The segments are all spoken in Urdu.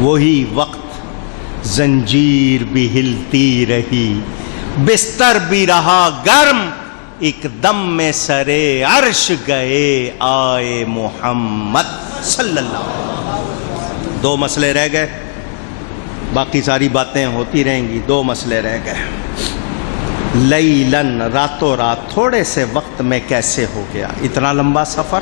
وہی وقت زنجیر بھی ہلتی رہی، بستر بھی رہا گرم، ایک دم میں سرے عرش گئے آئے محمد صلی اللہ علیہ وسلم۔ دو مسئلے رہ گئے، باقی ساری باتیں ہوتی رہیں گی، دو مسئلے رہ گئے۔ لیلن، راتوں رات تھوڑے سے وقت میں کیسے ہو گیا اتنا لمبا سفر؟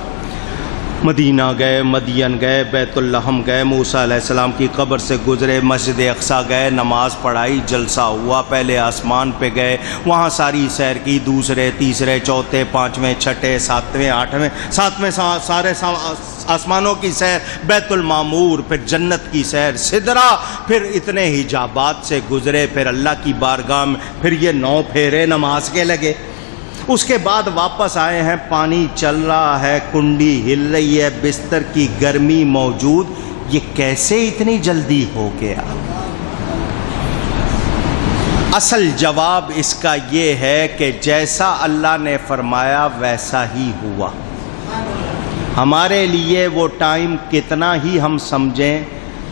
مدینہ گئے، مدین گئے، بیت الحم گئے، موسیٰ علیہ السلام کی قبر سے گزرے، مسجد اقصیٰ گئے، نماز پڑھائی، جلسہ ہوا، پہلے آسمان پہ گئے، وہاں ساری سیر کی، دوسرے، تیسرے، چوتھے، پانچویں، چھٹے، ساتویں، آٹھویں، سارے آسمانوں کی سیر، بیت المعمور، پھر جنت کی سیر، سدرہ، پھر اتنے حجابات سے گزرے، پھر اللہ کی بارگاہ میں پھر یہ 9 پھیرے نماز کے لگے۔ اس کے بعد واپس آئے ہیں، پانی چل رہا ہے، کنڈی ہل رہی ہے، بستر کی گرمی موجود، یہ کیسے اتنی جلدی ہو گیا؟ اصل جواب اس کا یہ ہے کہ جیسا اللہ نے فرمایا ویسا ہی ہوا۔ ہمارے لیے وہ ٹائم کتنا ہی ہم سمجھیں،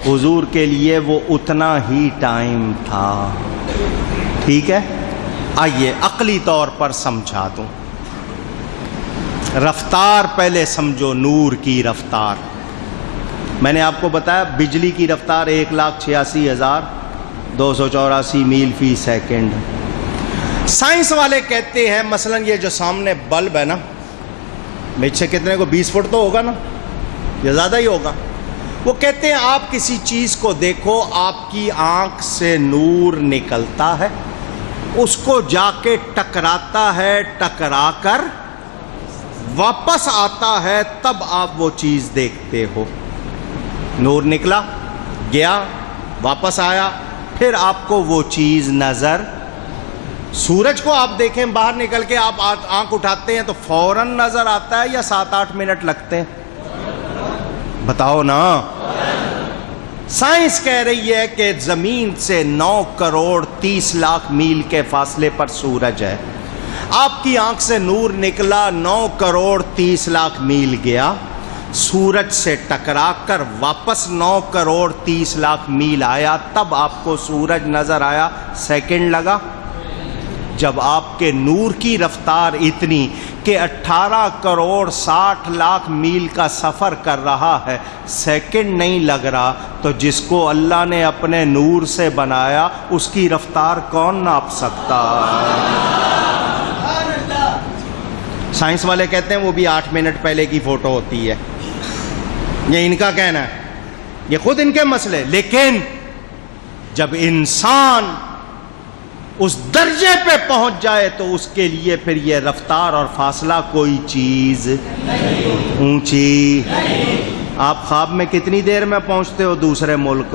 حضور کے لیے وہ اتنا ہی ٹائم تھا۔ ٹھیک ہے، آئیے عقلی طور پر سمجھا دوں۔ رفتار پہلے سمجھو، نور کی رفتار۔ میں نے آپ کو بتایا بجلی کی رفتار 1,86,284 میل فی سیکنڈ۔ سائنس والے کہتے ہیں مثلا یہ جو سامنے بلب ہے نا، مجھ سے کتنے کو 20 فٹ تو ہوگا نا، یا زیادہ ہی ہوگا۔ وہ کہتے ہیں آپ کسی چیز کو دیکھو، آپ کی آنکھ سے نور نکلتا ہے، اس کو جا کے ٹکراتا ہے، ٹکرا کر واپس آتا ہے، تب آپ وہ چیز دیکھتے ہو۔ نور نکلا، گیا، واپس آیا، پھر آپ کو وہ چیز نظر۔ سورج کو آپ دیکھیں باہر نکل کے، آپ آنکھ اٹھاتے ہیں تو فوراً نظر آتا ہے یا 7-8 منٹ لگتے ہیں؟ بتاؤ نا۔ سائنس کہہ رہی ہے کہ زمین سے 9 کروڑ 30 لاکھ میل کے فاصلے پر سورج ہے۔ آپ کی آنکھ سے نور نکلا، 9 کروڑ 30 لاکھ میل گیا، سورج سے ٹکرا کر واپس 9 کروڑ 30 لاکھ میل آیا، تب آپ کو سورج نظر آیا، سیکنڈ لگا۔ جب آپ کے نور کی رفتار اتنی کہ 18 کروڑ 60 لاکھ میل کا سفر کر رہا ہے، سیکنڈ نہیں لگ رہا، تو جس کو اللہ نے اپنے نور سے بنایا اس کی رفتار کون ناپ سکتا؟ سائنس والے کہتے ہیں وہ بھی 8 منٹ پہلے کی فوٹو ہوتی ہے، یہ ان کا کہنا ہے، یہ خود ان کے مسئلے۔ لیکن جب انسان اس درجے پہ پہنچ جائے تو اس کے لیے پھر یہ رفتار اور فاصلہ کوئی چیز اونچی۔ آپ خواب میں کتنی دیر میں پہنچتے ہو دوسرے ملک؟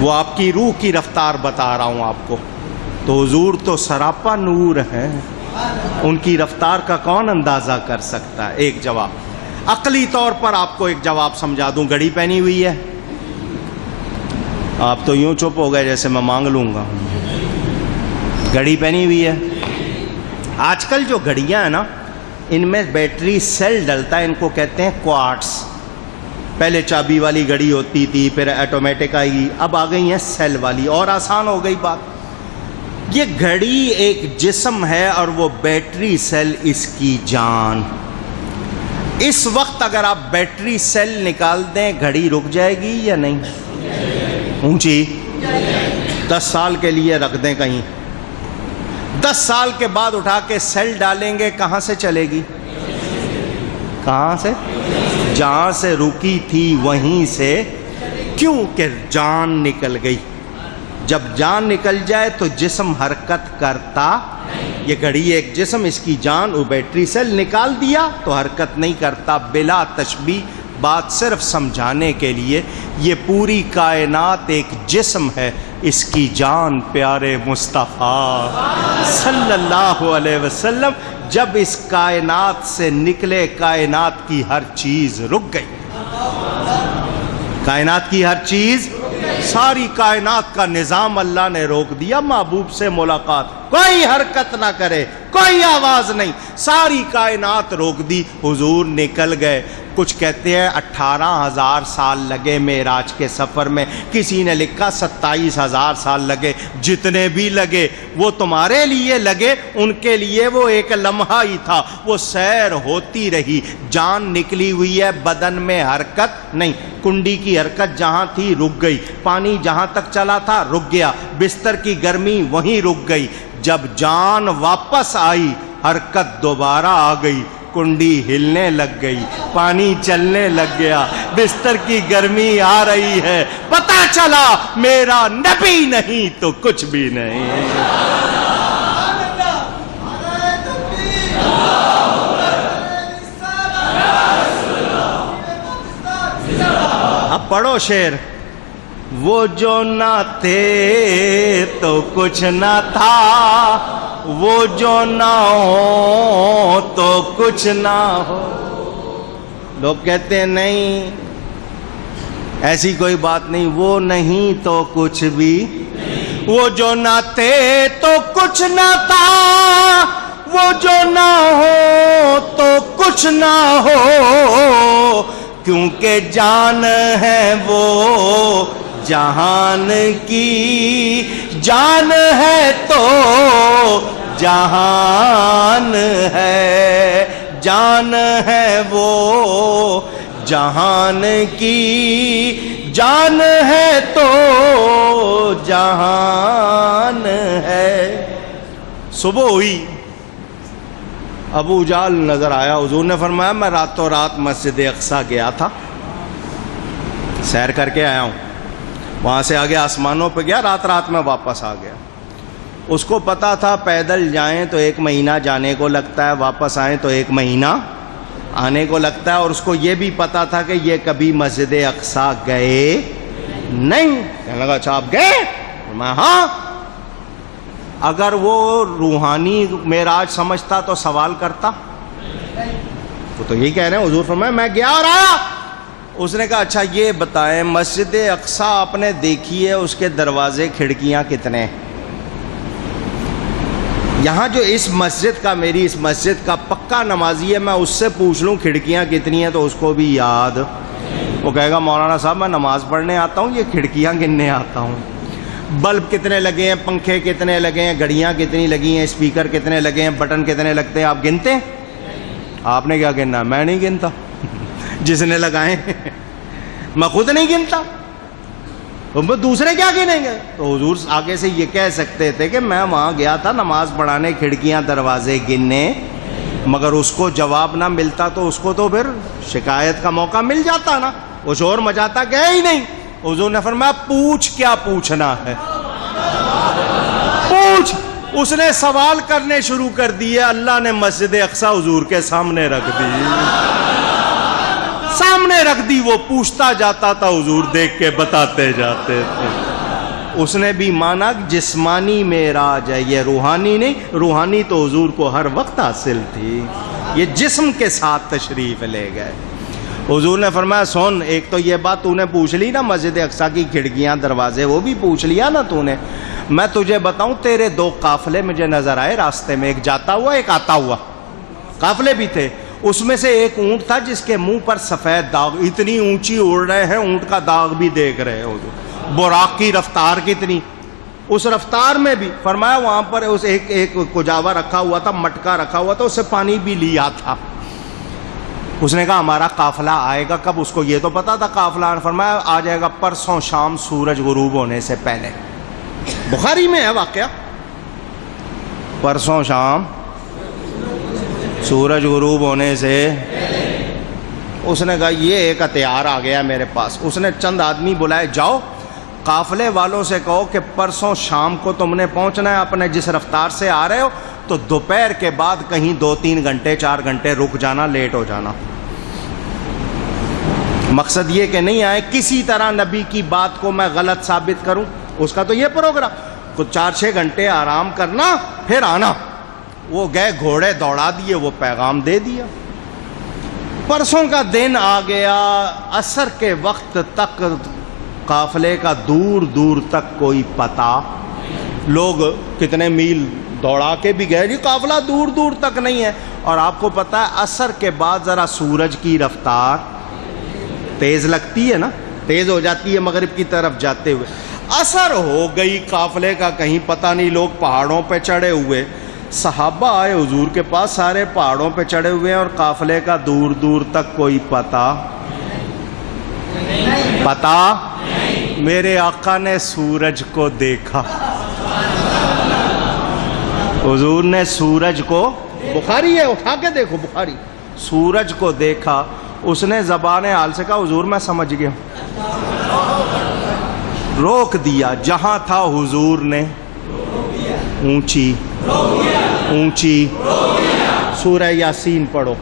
وہ آپ کی روح کی رفتار بتا رہا ہوں آپ کو۔ تو حضور تو سراپا نور ہے، ان کی رفتار کا کون اندازہ کر سکتا ہے؟ ایک جواب عقلی طور پر آپ کو ایک جواب سمجھا دوں۔ گھڑی پہنی ہوئی ہے، آپ تو یوں چپ ہو گئے جیسے میں مانگ لوں گا۔ گھڑی پہنی ہوئی ہے۔ آج کل جو گھڑیاں ہیں نا، ان میں بیٹری سیل ڈلتا ہے، ان کو کہتے ہیں کوارٹز۔ پہلے چابی والی گھڑی ہوتی تھی، پھر آٹومیٹک آئی، اب آ گئی ہیں سیل والی، اور آسان ہو گئی بات۔ یہ گھڑی ایک جسم ہے اور وہ بیٹری سیل اس کی جان۔ اس وقت اگر آپ بیٹری سیل نکال دیں گھڑی رک جائے گی یا نہیں؟ اونچی 10 سال کے لیے رکھ دیں کہیں، 10 سال کے بعد اٹھا کے سیل ڈالیں گے، کہاں سے چلے گی؟ کہاں سے؟ جہاں سے رکی تھی وہیں سے۔ کیوں کہ جان نکل گئی۔ جب جان نکل جائے تو جسم حرکت کرتا، یہ گھڑی ایک جسم، اس کی جان، وہ بیٹری سیل نکال دیا تو حرکت نہیں کرتا۔ بلا تشبیہ، بات صرف سمجھانے کے لیے، یہ پوری کائنات ایک جسم ہے، اس کی جان پیارے مصطفیٰ صلی اللہ علیہ وسلم۔ جب اس کائنات سے نکلے، کائنات کی ہر چیز رک گئی۔ کائنات کی ہر چیز، ساری کائنات کا نظام اللہ نے روک دیا۔ محبوب سے ملاقات، کوئی حرکت نہ کرے، کوئی آواز نہیں، ساری کائنات روک دی۔ حضور نکل گئے، کچھ کہتے ہیں 18,000 سال لگے معراج کے سفر میں، کسی نے لکھا 27,000 سال لگے، جتنے بھی لگے وہ تمہارے لیے لگے، ان کے لیے وہ ایک لمحہ ہی تھا، وہ سیر ہوتی رہی، جان نکلی ہوئی ہے، بدن میں حرکت نہیں، کنڈی کی حرکت جہاں تھی رک گئی، پانی جہاں تک چلا تھا رک گیا، بستر کی گرمی وہیں رک گئی، جب جان واپس آئی حرکت دوبارہ آ گئی، کنڈی ہلنے لگ گئی، پانی چلنے لگ گیا، بستر کی گرمی آ رہی ہے، پتہ چلا میرا نبی نہیں تو کچھ بھی نہیں۔ اب پڑھو شعر، وہ جو نہ تھے تو کچھ نہ تھا، وہ جو نہ ہو تو کچھ نہ ہو۔ لوگ کہتے ہیں نہیں ایسی کوئی بات نہیں، وہ نہیں تو کچھ بھی، وہ جو نہ تھے تو کچھ نہ تھا، وہ جو نہ ہو تو کچھ نہ ہو، کیونکہ جان ہے وہ جہان کی، جان ہے تو جہان ہے، جان ہے وہ جہان کی، جان ہے تو جہان ہے۔ صبح ہوئی، ابو جہل نظر آیا، حضور نے فرمایا میں راتوں رات مسجد اقصی گیا تھا، سیر کر کے آیا ہوں، وہاں سے آگے آسمانوں پہ گیا، رات رات میں واپس آ گیا۔ اس کو پتا تھا پیدل جائیں تو 1 مہینہ جانے کو لگتا ہے، واپس آئیں تو 1 مہینہ آنے کو لگتا ہے، اور اس کو یہ بھی پتا تھا کہ یہ کبھی مسجد اقصی گئے نہیں۔ کہنے لگا اچھا آپ گئے؟ میں ہاں۔ اگر وہ روحانی معراج سمجھتا تو سوال کرتا؟ وہ تو یہی کہہ رہے ہیں، حضور فرمایا میں گیا اور آیا۔ اس نے کہا اچھا یہ بتائیں مسجد اقصی آپ نے دیکھی ہے، اس کے دروازے کھڑکیاں کتنے ہیں؟ یہاں جو اس مسجد کا، میری اس مسجد کا پکا نمازی ہے، میں اس سے پوچھ لوں کھڑکیاں کتنی ہیں تو اس کو بھی یاد، وہ کہے گا مولانا صاحب میں نماز پڑھنے آتا ہوں، یہ کھڑکیاں گننے آتا ہوں۔ بلب کتنے لگے ہیں، پنکھے کتنے لگے ہیں، گھڑیاں کتنی لگی ہیں، اسپیکر کتنے لگے ہیں، بٹن کتنے لگتے ہیں، آپ گنتے ہیں؟ آپ نے کیا گننا ہے؟ میں نہیں گنتا، جس نے لگائے میں خود نہیں گنتا، دوسرے کیا گنیں گے؟ تو حضور آگے سے یہ کہہ سکتے تھے کہ میں وہاں گیا تھا نماز پڑھانے، کھڑکیاں دروازے گننے، مگر اس کو جواب نہ ملتا تو اس کو تو پھر شکایت کا موقع مل جاتا نا، وہ شور مچاتا گیا ہی نہیں۔ حضور نے فرمایا پوچھ کیا پوچھنا ہے، پوچھ۔ اس نے سوال کرنے شروع کر دیے، اللہ نے مسجد اقصی حضور کے سامنے رکھ دی، سامنے رکھ دی، وہ پوچھتا جاتا تھا، حضور دیکھ کے بتاتے جاتے تھے۔ اس نے بھی مانا جسمانی معراج ہے، یہ روحانی نہیں، روحانی تو حضور کو ہر وقت حاصل تھی، یہ جسم کے ساتھ تشریف لے گئے۔ حضور نے فرمایا سن، ایک تو یہ بات تو نے پوچھ لی نا مسجد اقصی کی کھڑکیاں دروازے، وہ بھی پوچھ لیا نا تو نے، میں تجھے بتاؤں تیرے 2 قافلے مجھے نظر آئے راستے میں، ایک جاتا ہوا ایک آتا ہوا، قافلے بھی تھے، اس میں سے ایک اونٹ تھا جس کے منہ پر سفید داغ، اتنی اونچی اڑ رہے ہیں اونٹ کا داغ بھی دیکھ رہے ہو، براق کی رفتار کتنی، اس رفتار میں بھی فرمایا وہاں پر اس ایک کجاوا رکھا ہوا تھا، مٹکا رکھا ہوا تھا، اس سے پانی بھی لیا تھا۔ اس نے کہا ہمارا قافلہ آئے گا کب؟ اس کو یہ تو پتا تھا قافلہ، فرمایا آ جائے گا پرسوں شام سورج غروب ہونے سے پہلے، بخاری میں ہے واقعہ، پرسوں شام سورج غروب ہونے سے۔ اس نے کہا یہ ایک ہتھیار آ گیا میرے پاس، اس نے چند آدمی بلائے، جاؤ قافلے والوں سے کہو کہ پرسوں شام کو تم نے پہنچنا ہے، اپنے جس رفتار سے آ رہے ہو تو دوپہر کے بعد کہیں 2-3 گھنٹے 4 گھنٹے رک جانا، لیٹ ہو جانا، مقصد یہ کہ نہیں آئے کسی طرح نبی کی بات کو میں غلط ثابت کروں، اس کا تو یہ پروگرام، کچھ 4-6 گھنٹے آرام کرنا پھر آنا۔ وہ گئے گھوڑے دوڑا دیے، وہ پیغام دے دیا۔ پرسوں کا دن آ گیا، عصر کے وقت تک قافلے کا دور دور تک کوئی پتہ، لوگ کتنے میل دوڑا کے بھی گئے، نہیں قافلہ دور دور تک نہیں ہے۔ اور آپ کو پتہ ہے عصر کے بعد ذرا سورج کی رفتار تیز لگتی ہے نا، تیز ہو جاتی ہے مغرب کی طرف جاتے ہوئے۔ عصر ہو گئی، قافلے کا کہیں پتہ نہیں، لوگ پہاڑوں پہ چڑھے ہوئے، صحابہ آئے حضور کے پاس، سارے پہاڑوں پہ چڑھے ہوئے ہیں اور قافلے کا دور دور تک کوئی پتہ میرے آقا نے سورج کو دیکھا، حضور نے سورج کو، بخاری ہے اٹھا کے دیکھو بخاری، سورج کو دیکھا، اس نے زبان حال سے کہا حضور میں سمجھ گیا، روک دیا، جہاں تھا حضور نے اونچی سورہ یاسین پڑھو،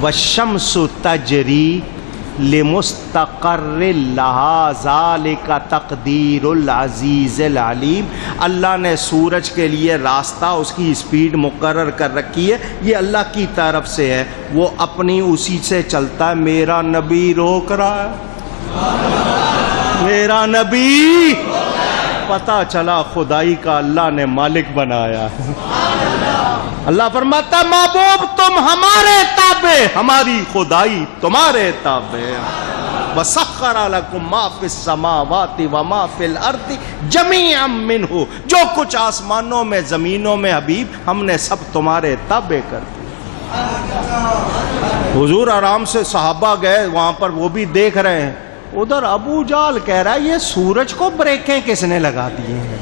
والشمس تجری لمستقر لہا ذالک تقدیر العزیز العلیم، اللہ نے سورج کے لیے راستہ، اس کی اسپیڈ مقرر کر رکھی ہے، یہ اللہ کی طرف سے ہے، وہ اپنی اسی سے چلتا ہے۔ میرا نبی روک رہا ہے، میرا نبی، پتہ چلا خدائی کا اللہ نے مالک بنایا ہے۔ اللہ فرماتا محبوب تم ہمارے تابع، ہماری خدائی تمہارے تابع۔ وَسَخَّرَ لَكُم مَّا فِي السَّمَاوَاتِ وَمَا فِي الْأَرْضِ جَمِيعًا مِّنْهُ، جو کچھ آسمانوں میں زمینوں میں حبیب ہم نے سب تمہارے تابع کر دیا۔ حضور آرام سے، صحابہ گئے وہاں پر، وہ بھی دیکھ رہے ہیں، ادھر ابو جال کہہ رہا ہے یہ سورج کو بریکیں کس نے لگا دیے ہیں،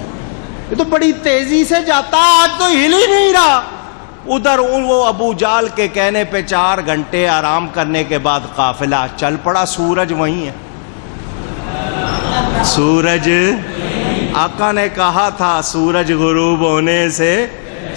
یہ تو بڑی تیزی سے جاتا، آج تو ہل ہی نہیں رہا۔ ادھر وہ ابو جال کے کہنے پہ 4 گھنٹے آرام کرنے کے بعد قافلہ چل پڑا، سورج وہیں ہے، سورج، آقا نے کہا تھا سورج غروب ہونے سے،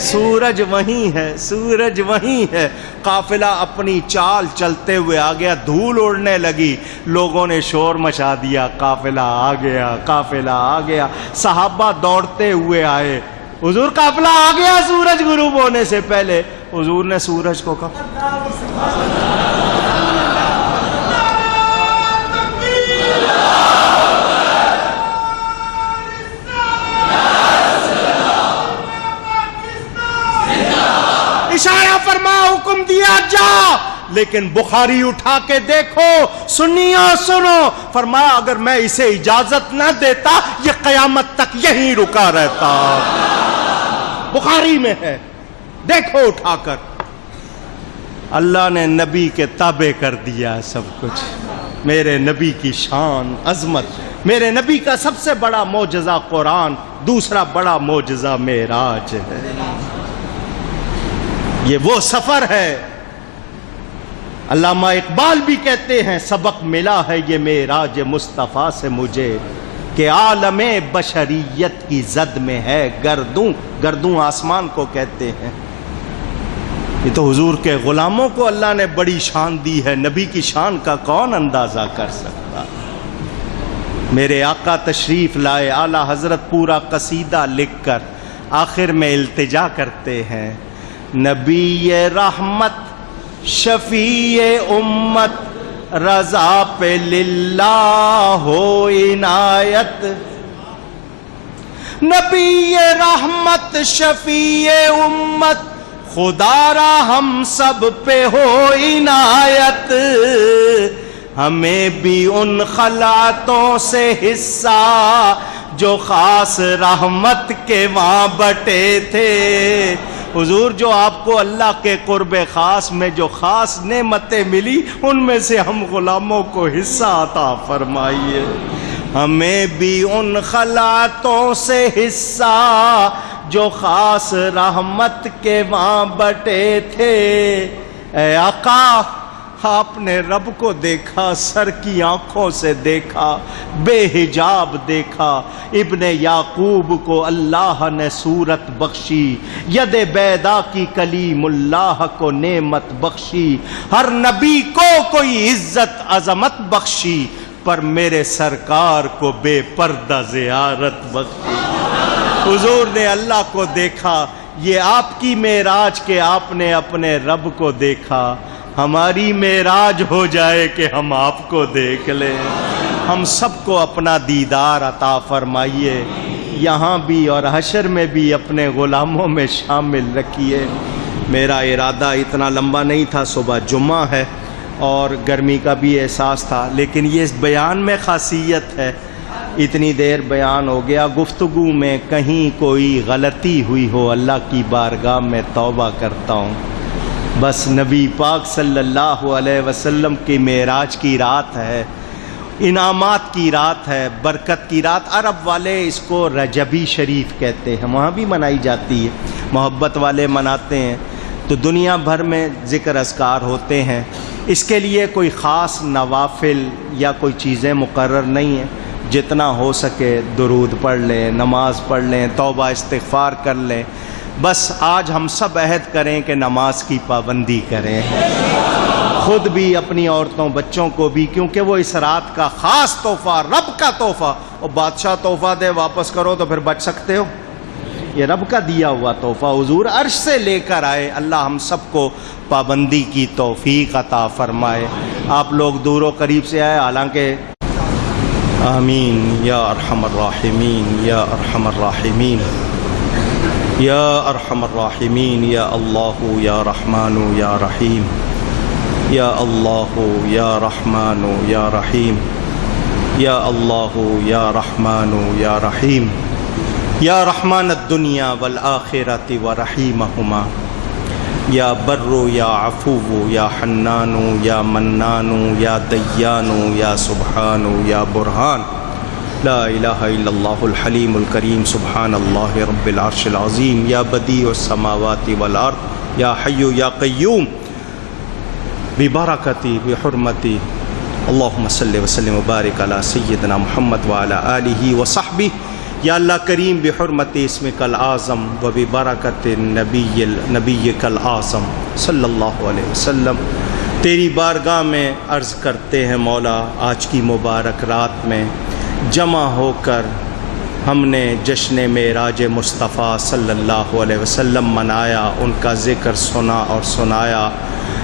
سورج وہیں ہے، سورج وہیں ہے۔ قافلہ اپنی چال چلتے ہوئے آ گیا، دھول اڑنے لگی، لوگوں نے شور مچا دیا، قافلہ آ گیا، قافلہ آ گیا، صحابہ دوڑتے ہوئے آئے، حضور قافلہ آ گیا سورج غروب ہونے سے پہلے۔ حضور نے سورج کو کہا اشارہ فرما، حکم دیا جا، لیکن بخاری اٹھا کے دیکھو، سنیو سنو، فرمایا اگر میں اسے اجازت نہ دیتا یہ قیامت تک یہیں رکا رہتا۔ بخاری میں ہے، دیکھو اٹھا کر، اللہ نے نبی کے تابع کر دیا سب کچھ۔ میرے نبی کی شان، عظمت، میرے نبی کا سب سے بڑا معجزہ قرآن، دوسرا بڑا معجزہ معراج ہے۔ یہ وہ سفر ہے، علامہ اقبال بھی کہتے ہیں سبق ملا ہے یہ معراج مصطفیٰ سے مجھے، کہ عالم بشریت کی زد میں ہے گردوں، گردوں آسمان کو کہتے ہیں۔ یہ تو حضور کے غلاموں کو اللہ نے بڑی شان دی ہے، نبی کی شان کا کون اندازہ کر سکتا۔ میرے آقا تشریف لائے، اعلیٰ حضرت پورا قصیدہ لکھ کر آخر میں التجا کرتے ہیں، نبی رحمت شفیع امت رضا پہ للہ ہو عنایت، نبی رحمت شفیع امت خدا را ہم سب پہ ہو عنایت، ہمیں بھی ان خلعتوں سے حصہ جو خاص رحمت کے وہاں بٹے تھے۔ حضور جو آپ کو اللہ کے قرب خاص میں جو خاص نعمتیں ملی، ان میں سے ہم غلاموں کو حصہ عطا فرمائیے، ہمیں بھی ان خلعتوں سے حصہ جو خاص رحمت کے وہاں بٹے تھے۔ اے آقا، آپ نے رب کو دیکھا، سر کی آنکھوں سے دیکھا، بے حجاب دیکھا، ابن یعقوب کو اللہ نے صورت بخشی، ید بیدا کی کلیم اللہ کو نعمت بخشی، ہر نبی کو کوئی عزت عظمت بخشی، پر میرے سرکار کو بے پردہ زیارت بخشی۔ حضور نے اللہ کو دیکھا، یہ آپ کی معراج کہ آپ نے اپنے رب کو دیکھا، ہماری معراج ہو جائے کہ ہم آپ کو دیکھ لیں۔ ہم سب کو اپنا دیدار عطا فرمائیے۔ یہاں بھی اور حشر میں بھی اپنے غلاموں میں شامل رکھیے۔ میرا ارادہ اتنا لمبا نہیں تھا، صبح جمعہ ہے اور گرمی کا بھی احساس تھا، لیکن یہ اس بیان میں خاصیت ہے، اتنی دیر بیان ہو گیا، گفتگو میں کہیں کوئی غلطی ہوئی ہو اللہ کی بارگاہ میں توبہ کرتا ہوں۔ بس نبی پاک صلی اللہ علیہ وسلم کی معراج کی رات ہے، انعامات کی رات ہے، برکت کی رات۔ عرب والے اس کو رجبی شریف کہتے ہیں، وہاں بھی منائی جاتی ہے، محبت والے مناتے ہیں، تو دنیا بھر میں ذکر اذکار ہوتے ہیں۔ اس کے لیے کوئی خاص نوافل یا کوئی چیزیں مقرر نہیں ہیں، جتنا ہو سکے درود پڑھ لیں، نماز پڑھ لیں، توبہ استغفار کر لیں۔ بس آج ہم سب عہد کریں کہ نماز کی پابندی کریں، خود بھی، اپنی عورتوں بچوں کو بھی، کیونکہ وہ اس رات کا خاص تحفہ، رب کا تحفہ، اور بادشاہ تحفہ دے واپس کرو تو پھر بچ سکتے ہو؟ یہ رب کا دیا ہوا تحفہ حضور عرش سے لے کر آئے۔ اللہ ہم سب کو پابندی کی توفیق عطا فرمائے۔ آپ لوگ دور و قریب سے آئے، حالانکہ آمین یا ارحم الراحمین یا ارحم الراحمین یا ارحم الراحمین یا اللہ یا رحمان یا رحیم یا اللہ یا رحمان یا رحیم یا اللہ یا رحمان یا رحیم یا رحمان الدنیا والآخرۃ ورحیمہما یا بر یا عفو یا حنان یا منان یا دیان یا سبحان یا برہان لا الہ الا اللہ الحلیم الکریم سبحان اللہ رب العرش العظیم یا بدیع السماوات والارض یا حی یا قیوم ببرکتی بحرمتی اللہم صلی وسلم وبارک علی سیدنا محمد وعلی آلہ وصحبہ۔ یا اللہ کریم بحرمت اسمک العظم و ببرکت نبیک العظم صلی اللہ علیہ وسلم، تیری بارگاہ میں عرض کرتے ہیں مولا، آج کی مبارک رات میں جمع ہو کر ہم نے جشن معراج مصطفیٰ صلی اللہ علیہ وسلم منایا، ان کا ذکر سنا اور سنایا۔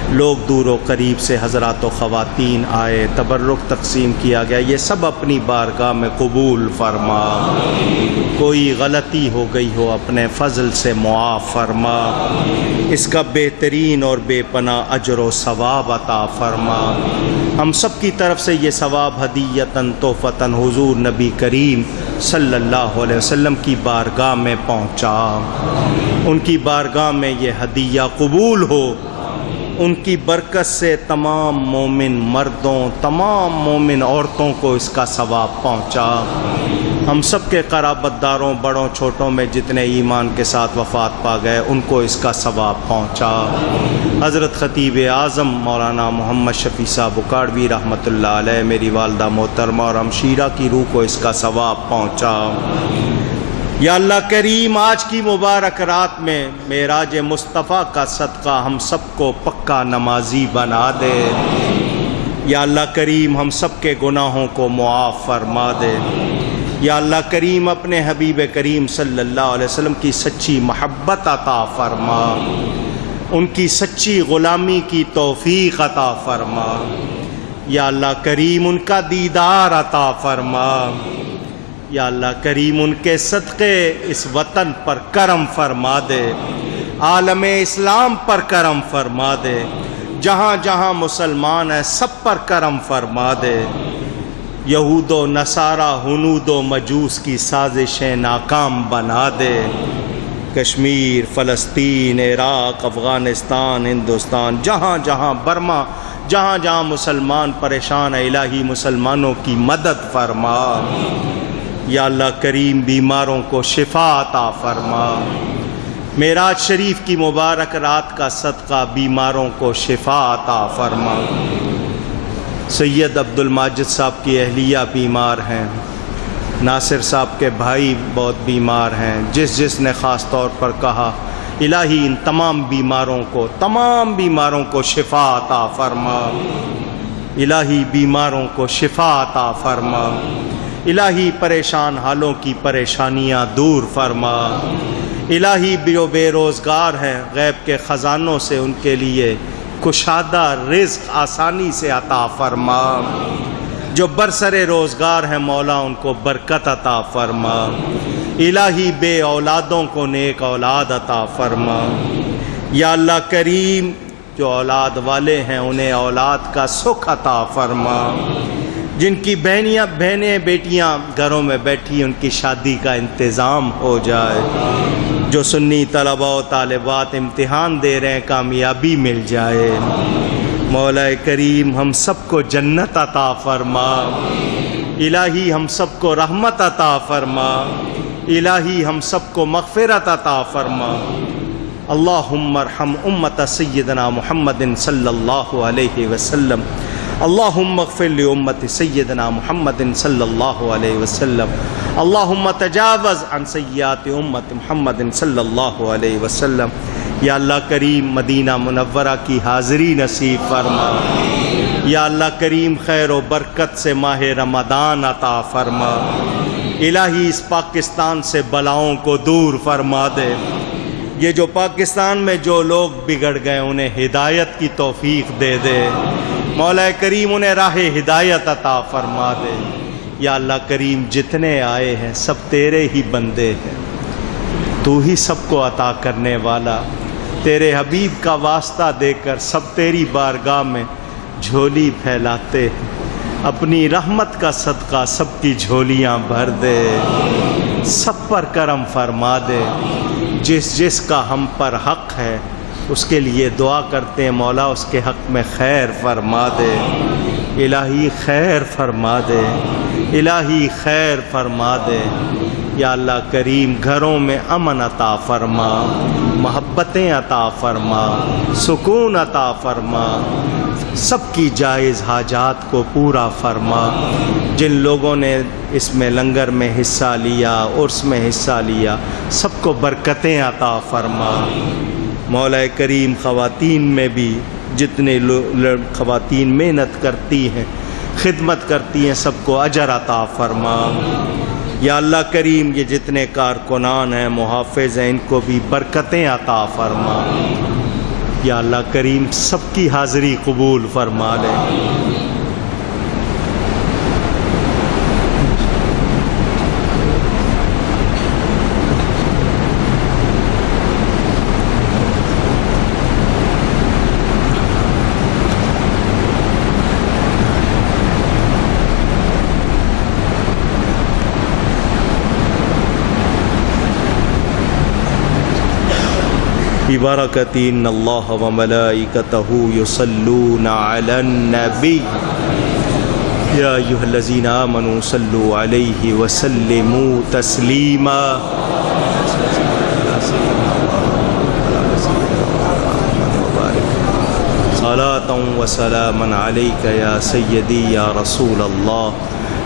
لوگ دور و قریب سے حضرات و خواتین آئے، تبرک تقسیم کیا گیا، یہ سب اپنی بارگاہ میں قبول فرما۔ کوئی غلطی ہو گئی ہو اپنے فضل سے معاف فرما، اس کا بہترین اور بے پناہ اجر و ثواب عطا فرما۔ ہم سب کی طرف سے یہ ثواب ہدیتاً تحفتاً حضور نبی کریم صلی اللہ علیہ وسلم کی بارگاہ میں پہنچا، ان کی بارگاہ میں یہ ہدیہ قبول ہو، ان کی برکت سے تمام مومن مردوں، تمام مومن عورتوں کو اس کا ثواب پہنچا۔ ہم سب کے قرابت داروں، بڑوں چھوٹوں میں جتنے ایمان کے ساتھ وفات پا گئے، ان کو اس کا ثواب پہنچا۔ حضرت خطیب اعظم مولانا محمد شفیع صاحب اکاڑوی رحمۃ اللہ علیہ، میری والدہ محترمہ اور ہمشیرہ کی روح کو اس کا ثواب پہنچا۔ یا اللہ کریم، آج کی مبارک رات میں معراج مصطفیٰ کا صدقہ ہم سب کو پکا نمازی بنا دے۔ یا اللہ کریم، ہم سب کے گناہوں کو معاف فرما دے۔ یا اللہ کریم، اپنے حبیب کریم صلی اللہ علیہ وسلم کی سچی محبت عطا فرما، ان کی سچی غلامی کی توفیق عطا فرما۔ یا اللہ کریم، ان کا دیدار عطا فرما۔ یا اللہ کریم، ان کے صدقے اس وطن پر کرم فرما دے، عالم اسلام پر کرم فرما دے، جہاں جہاں مسلمان ہیں سب پر کرم فرما دے۔ یہود و نصارہ، ہنود و مجوس کی سازشیں ناکام بنا دے۔ کشمیر، فلسطین، عراق، افغانستان، ہندوستان، جہاں جہاں برما، جہاں جہاں مسلمان پریشان ہیں، الہی مسلمانوں کی مدد فرما۔ یا اللہ کریم، بیماروں کو شفا عطا فرما۔ معراج شریف کی مبارک رات کا صدقہ بیماروں کو شفا عطا فرما۔ سید عبد الماجد صاحب کی اہلیہ بیمار ہیں، ناصر صاحب کے بھائی بہت بیمار ہیں، جس نے خاص طور پر کہا الہی ان تمام بیماروں کو شفا عطا فرما۔ الہی بیماروں کو شفا عطا فرما۔ الہی پریشان حالوں کی پریشانیاں دور فرما۔ الہی جو بے روزگار ہیں، غیب کے خزانوں سے ان کے لیے کشادہ رزق آسانی سے عطا فرما۔ جو برسر روزگار ہیں مولا ان کو برکت عطا فرما، الہی بے اولادوں کو نیک اولاد عطا فرما۔ یا اللہ کریم جو اولاد والے ہیں انہیں اولاد کا سکھ عطا فرما، جن کی بہنیں بیٹیاں گھروں میں بیٹھی ان کی شادی کا انتظام ہو جائے، جو سنی طلباء و طالبات امتحان دے رہے ہیں کامیابی مل جائے۔ مولا کریم ہم سب کو جنت عطا فرما، الہی ہم سب کو رحمت عطا فرما، الہی ہم سب کو مغفرت عطا فرما۔ اللہم ارحم امت سیدنا محمد صلی اللہ علیہ وسلم، اللہم اغفر لامت سیدنا محمد صلی اللہ علیہ وسلم، اللہم تجاوز عن سیئات امت محمد صلی اللہ علیہ وسلم۔ یا اللہ کریم مدینہ منورہ کی حاضری نصیب فرما، یا اللہ کریم خیر و برکت سے ماہ رمضان عطا فرما، الہی اس پاکستان سے بلاؤں کو دور فرما دے۔ یہ جو پاکستان میں جو لوگ بگڑ گئے انہیں ہدایت کی توفیق دے دے، مولا کریم انہیں راہ ہدایت عطا فرما دے۔ یا اللہ کریم جتنے آئے ہیں سب تیرے ہی بندے ہیں، تو ہی سب کو عطا کرنے والا، تیرے حبیب کا واسطہ دے کر سب تیری بارگاہ میں جھولی پھیلاتے ہیں، اپنی رحمت کا صدقہ سب کی جھولیاں بھر دے، سب پر کرم فرما دے۔ جس جس کا ہم پر حق ہے اس کے لیے دعا کرتے ہیں مولا اس کے حق میں خیر فرما دے، الہی خیر فرما دے، الہی خیر فرما دے۔ یا اللہ کریم گھروں میں امن عطا فرما، محبتیں عطا فرما، سکون عطا فرما، سب کی جائز حاجات کو پورا فرما۔ جن لوگوں نے اس میں لنگر میں حصہ لیا، عرس میں حصہ لیا، سب کو برکتیں عطا فرما۔ مولا کریم خواتین میں بھی جتنے خواتین محنت کرتی ہیں، خدمت کرتی ہیں، سب کو اجر عطا فرما۔ یا اللہ کریم یہ جتنے کارکنان ہیں، محافظ ہیں، ان کو بھی برکتیں عطا فرما۔ یا اللہ کریم سب کی حاضری قبول فرما لے۔ ببرکۃ ان اللہ وملائکتہ یصلون علی النبی یا ایھا الذین آمنوا صلوا علیہ وسلموا تسلیما۔ صلاۃ وسلاما علیک یا سیدی یا رسول اللہ۔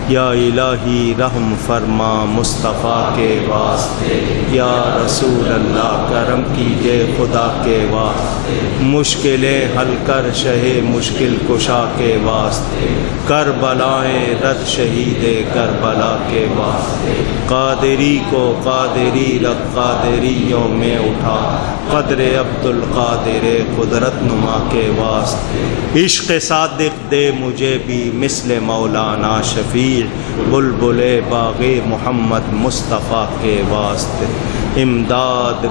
یا الہی رحم فرما مصطفیٰ کے واسطے، یا رسول اللہ کرم کیجے خدا کے واسطے، مشکلیں حل کر شہ مشکل کشا کے واسطے، کربلائیں رد شہید کربلا کے واسطے، قادری کو قادری رکھ قادریوں میں اٹھا، قدر عبد القادر قدرت نما کے واسطے، عشق صادق دے مجھے بھی مثل مولانا شفیع، بلبل باغ محمد مصطفیٰ کے واسطے، امداد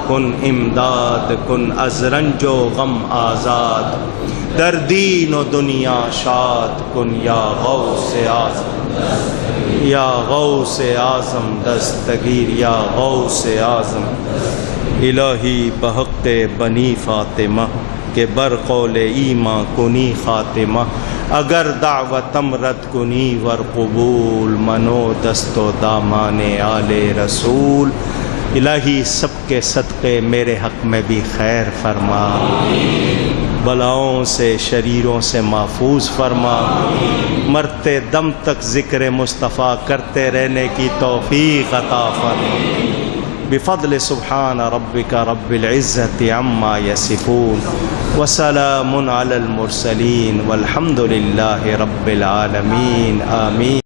کن از رنج و غم آزاد، در دین و دنیا شاد کن یا غوث اعظم، یا غوث اعظم دستگیر، یا غوث اعظم۔ الہی بحق بنی فاطمہ کہ برقول ایماں کنی خاتمہ، اگر دعوتم رد کنی ور قبول، منو دست و دامان آل رسول۔ الہی سب کے صدقے میرے حق میں بھی خیر فرما، بلاؤں سے شریروں سے محفوظ فرما، مرتے دم تک ذکر مصطفیٰ کرتے رہنے کی توفیق عطا فرما۔ بفضل سبحان ربک رب العزت عما یصفون وسلام علی المرسلین والحمد للہ رب العالمین، آمین۔